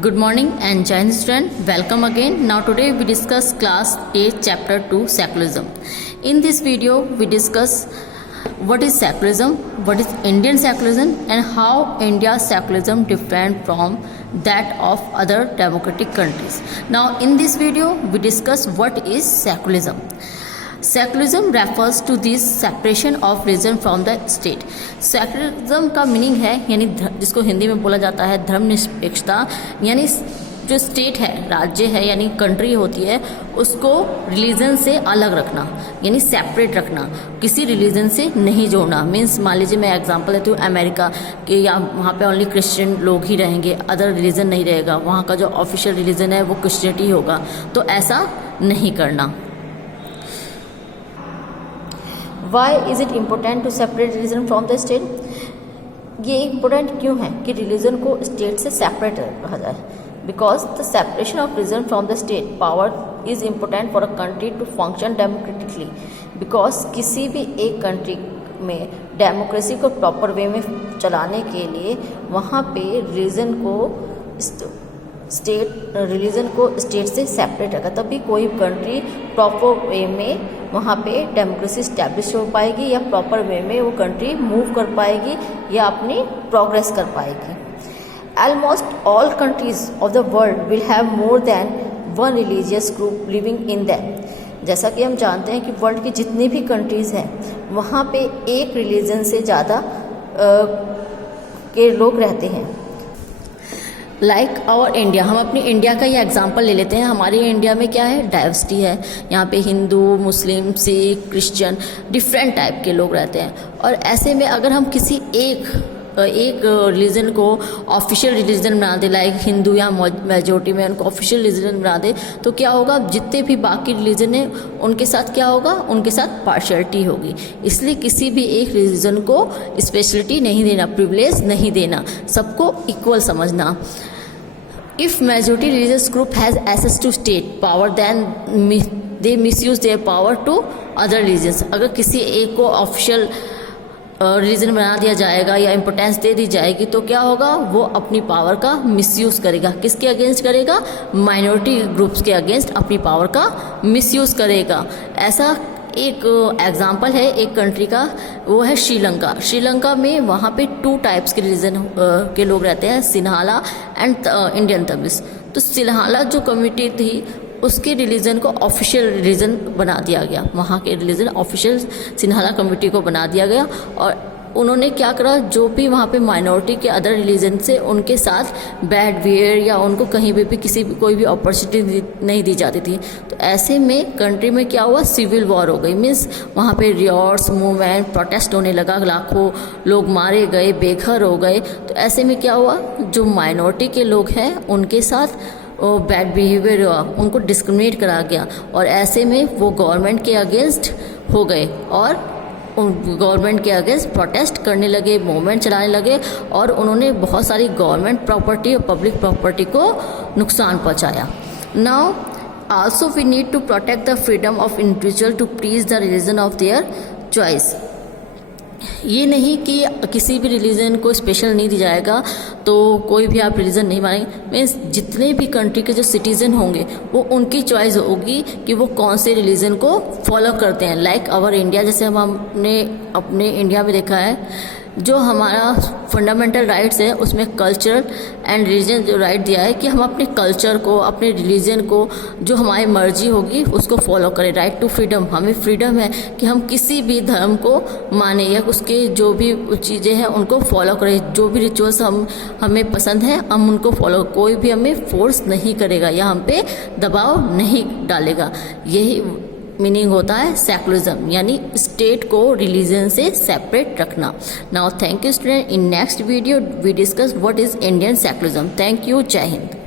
Good morning and Jai Hind student. Welcome again. Now today we discuss class 8 chapter 2 secularism. In this video we discuss what is secularism, what is Indian secularism and how India's secularism different from that of other democratic countries. Now in this video we discuss what is secularism. Secularism refers to this separation of religion from the state. Secularism का meaning है यानी जिसको हिंदी में बोला जाता है धर्मनिरपेक्षता, यानी जो स्टेट है, राज्य है यानी कंट्री होती है, उसको रिलीजन से अलग रखना यानी सेपरेट रखना, किसी रिलीजन से नहीं जोड़ना। मीन्स मान लीजिए मैं एग्जांपल देती हूँ अमेरिका के, या वहाँ पे ओनली क्रिश्चियन लोग ही रहेंगे, अदर रिलीजन नहीं रहेगा, वहाँ का जो ऑफिशियल रिलीजन है वो क्रिश्चियनिटी होगा, तो ऐसा नहीं करना। Why is it important to separate religion from the state? ये इम्पोर्टेंट क्यों है कि रिलीजन को स्टेट से सेपरेट रखा जाए? Because the separation of religion from the state power is important for a country to function democratically. Because किसी भी एक कंट्री में डेमोक्रेसी को प्रॉपर वे में चलाने के लिए वहाँ पे रिलीजन को स्टेट से सेपरेट रखा, तभी कोई कंट्री प्रॉपर वे में वहाँ पे डेमोक्रेसी स्टैब्लिश हो पाएगी या प्रॉपर वे में वो कंट्री मूव कर पाएगी या अपनी प्रोग्रेस कर पाएगी। Almost all countries of the world will have more than one religious group living in them. जैसा कि हम जानते हैं कि वर्ल्ड की जितनी भी कंट्रीज़ हैं वहाँ पे एक रिलीजन से ज़्यादा के लोग रहते हैं। लाइक आवर इंडिया, हम अपनी इंडिया का ये एग्जांपल ले लेते हैं। हमारी इंडिया में क्या है, डाइवर्सिटी है। यहाँ पे हिंदू, मुस्लिम, सिख, क्रिश्चियन, डिफरेंट टाइप के लोग रहते हैं। और ऐसे में अगर हम किसी एक रिलीजन को ऑफिशियल रिलीजन बना दे, लाइक हिंदू या मेजोरिटी में उनको ऑफिशियल रिलीजन बना दे, तो क्या होगा, जितने भी बाकी रिलीजन है उनके साथ क्या होगा, उनके साथ पार्शियलिटी होगी। इसलिए किसी भी एक रिलीजन को स्पेशलिटी नहीं देना, प्रिविलेज नहीं देना, सबको इक्वल समझना। If majority religious group has access to state power, then they misuse their power to other religions। अगर किसी एक को ऑफिशियल रिलीजन बना दिया जाएगा या इम्पोर्टेंस दे दी जाएगी तो क्या होगा, वो अपनी पावर का मिसयूज़ करेगा। किसके अगेंस्ट करेगा, माइनॉरिटी ग्रुप्स के अगेंस्ट अपनी पावर का मिसयूज़ करेगा। ऐसा एक एग्जाम्पल है एक कंट्री का, वो है श्रीलंका। श्रीलंका में वहाँ पे 2 टाइप्स के रिलीजन के लोग रहते हैं, सिन्हाला एंड इंडियन तमिल्स। तो सिन्हाला जो कम्युनिटी थी उसके रिलीजन को ऑफिशियल रिलीजन बना दिया गया, वहाँ के रिलीजन ऑफिशियल सिन्हाला कम्युनिटी को बना दिया गया। और उन्होंने क्या करा, जो भी वहाँ पे माइनॉरिटी के अदर रिलीजन से उनके साथ बैड बिहेवियर या उनको कहीं भी कोई भी अपॉर्चुनिटी नहीं दी जाती थी। तो ऐसे में कंट्री में क्या हुआ, सिविल वॉर हो गई। मीन्स वहाँ पे रियॉट्स, मूवमेंट, प्रोटेस्ट होने लगा, लाखों लोग मारे गए, बेघर हो गए। तो ऐसे में क्या हुआ, जो माइनॉरिटी के लोग हैं उनके साथ बैड बिहेवियर हुआ, उनको डिस्क्रिमिनेट करा गया। और ऐसे में वो गवर्नमेंट के अगेंस्ट हो गए और गवर्नमेंट के अगेंस्ट प्रोटेस्ट करने लगे, मूवमेंट चलाने लगे, और उन्होंने बहुत सारी गवर्नमेंट प्रॉपर्टी और पब्लिक प्रॉपर्टी को नुकसान पहुंचाया। Now also we need to protect the freedom of individual to preach the religion of their choice. ये नहीं कि किसी भी रिलीजन को स्पेशल नहीं दिया जाएगा तो कोई भी आप रिलीजन नहीं मानेंगे। मीन्स जितने भी कंट्री के जो सिटीजन होंगे वो उनकी चॉइस होगी कि वो कौन से रिलीजन को फॉलो करते हैं। लाइक आवर इंडिया, जैसे हमने अपने इंडिया में देखा है, जो हमारा फंडामेंटल राइट्स है उसमें कल्चर एंड रिलीजन जो राइट दिया है कि हम अपने कल्चर को, अपने रिलीजन को, जो हमारी मर्जी होगी उसको फॉलो करें। राइट टू फ्रीडम, हमें फ्रीडम है कि हम किसी भी धर्म को माने या उसके जो भी चीज़ें हैं उनको फॉलो करें। जो भी रिचुअल्स हमें पसंद है हम उनको फॉलो, कोई भी हमें फोर्स नहीं करेगा या हम पे दबाव नहीं डालेगा। यही मीनिंग होता है सेकुलरिज्म, यानी स्टेट को रिलीजन से सेपरेट रखना। Now thank you student. In next video we discuss what is Indian secularism. Thank you. जय हिंद।